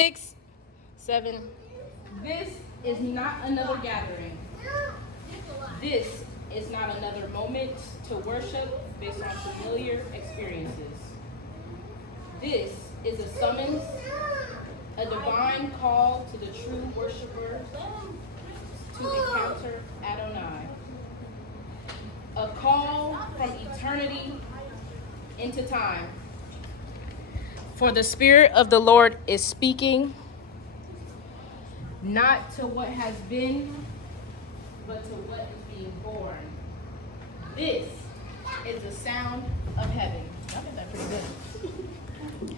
6, 7. This is not another gathering. This is not another moment to worship based on familiar experiences. This is a summons, a divine call to the true worshiper to encounter Adonai. A call from eternity into time. For the Spirit of the Lord is speaking, not to what has been, but to what is being born. This is the sound of heaven. I think that's pretty good.